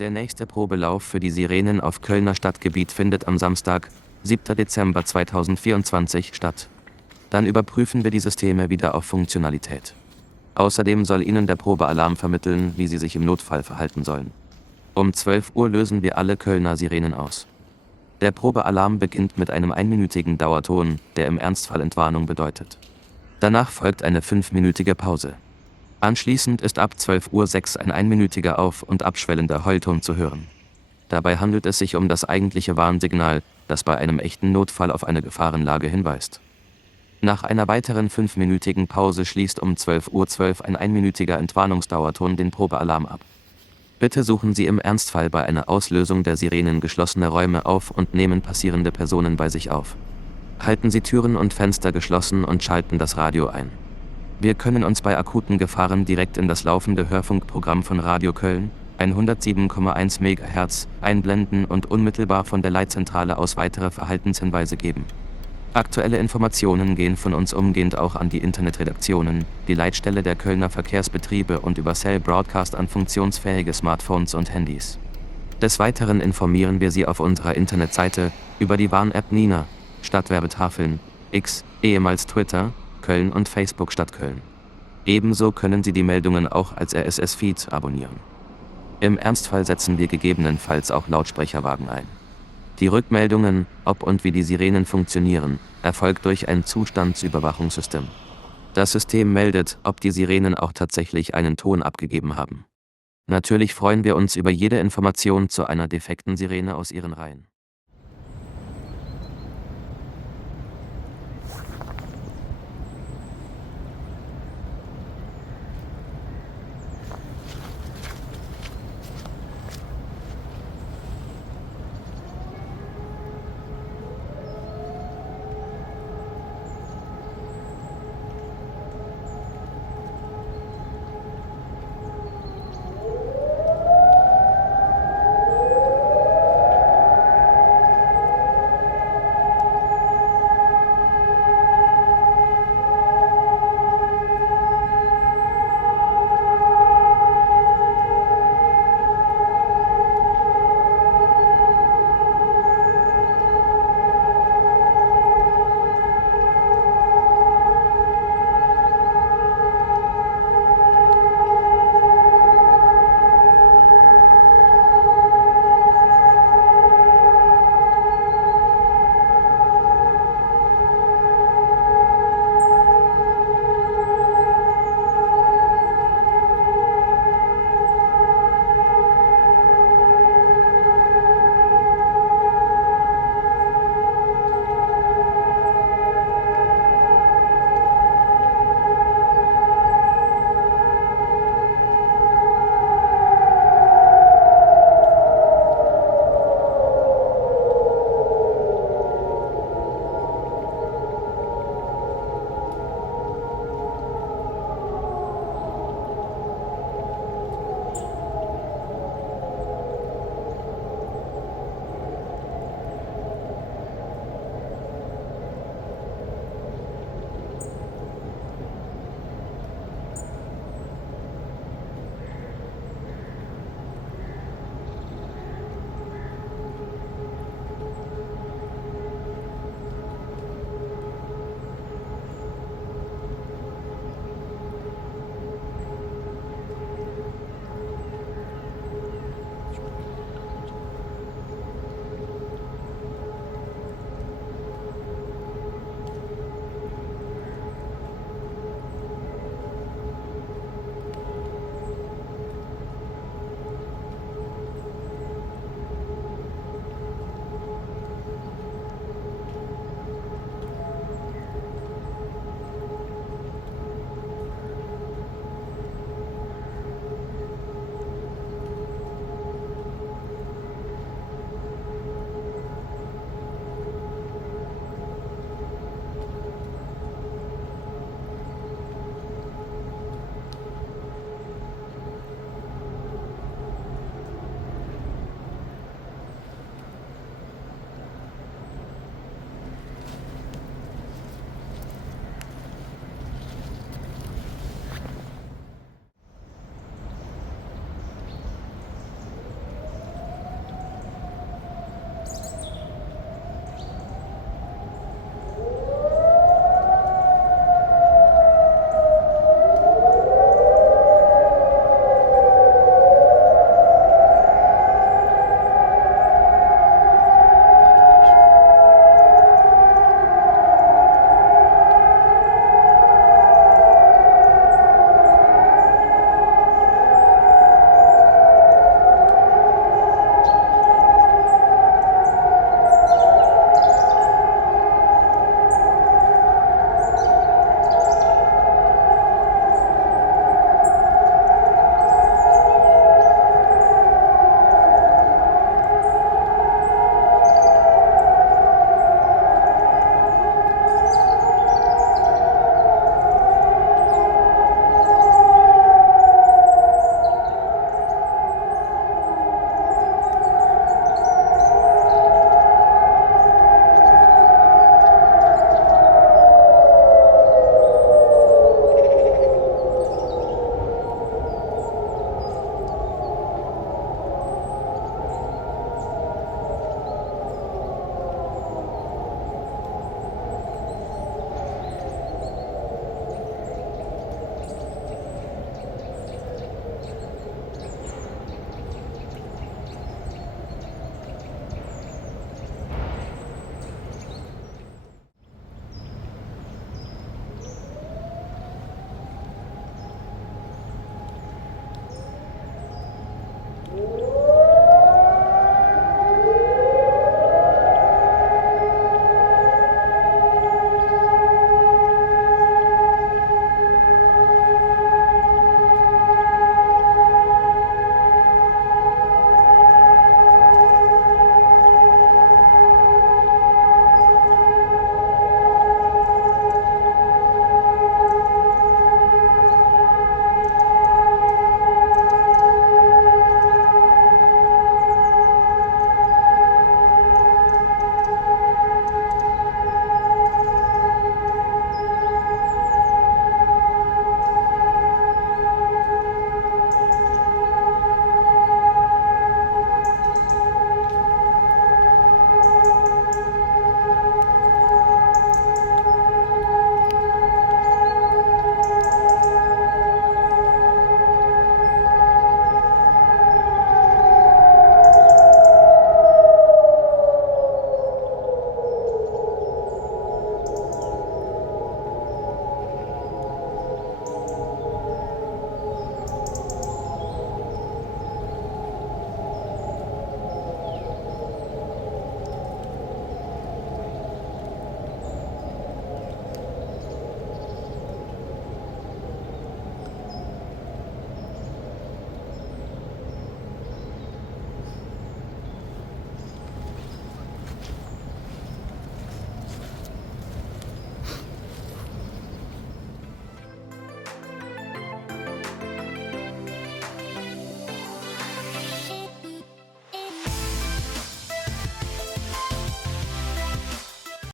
Der nächste Probelauf für die Sirenen auf Kölner Stadtgebiet findet am Samstag, 7. Dezember 2024 statt. Dann überprüfen wir die Systeme wieder auf Funktionalität. Außerdem soll Ihnen der Probealarm vermitteln, wie Sie sich im Notfall verhalten sollen. Um 12 Uhr lösen wir alle Kölner Sirenen aus. Der Probealarm beginnt mit einem einminütigen Dauerton, der im Ernstfall Entwarnung bedeutet. Danach folgt eine 5-minütige Pause. Anschließend ist ab 12:06 Uhr ein einminütiger auf- und abschwellender Heulton zu hören. Dabei handelt es sich um das eigentliche Warnsignal, das bei einem echten Notfall auf eine Gefahrenlage hinweist. Nach einer weiteren 5-minütigen Pause schließt um 12:12 Uhr ein einminütiger Entwarnungsdauerton den Probealarm ab. Bitte suchen Sie im Ernstfall bei einer Auslösung der Sirenen geschlossene Räume auf und nehmen passierende Personen bei sich auf. Halten Sie Türen und Fenster geschlossen und schalten das Radio ein. Wir können uns bei akuten Gefahren direkt in das laufende Hörfunkprogramm von Radio Köln, 107,1 MHz, einblenden und unmittelbar von der Leitzentrale aus weitere Verhaltenshinweise geben. Aktuelle Informationen gehen von uns umgehend auch an die Internetredaktionen, die Leitstelle der Kölner Verkehrsbetriebe und über Cell Broadcast an funktionsfähige Smartphones und Handys. Des Weiteren informieren wir Sie auf unserer Internetseite über die Warn-App Nina, Stadtwerbetafeln, X, ehemals Twitter, Köln und Facebook Stadt Köln. Ebenso können Sie die Meldungen auch als RSS-Feed abonnieren. Im Ernstfall setzen wir gegebenenfalls auch Lautsprecherwagen ein. Die Rückmeldungen, ob und wie die Sirenen funktionieren, erfolgt durch ein Zustandsüberwachungssystem. Das System meldet, ob die Sirenen auch tatsächlich einen Ton abgegeben haben. Natürlich freuen wir uns über jede Information zu einer defekten Sirene aus Ihren Reihen.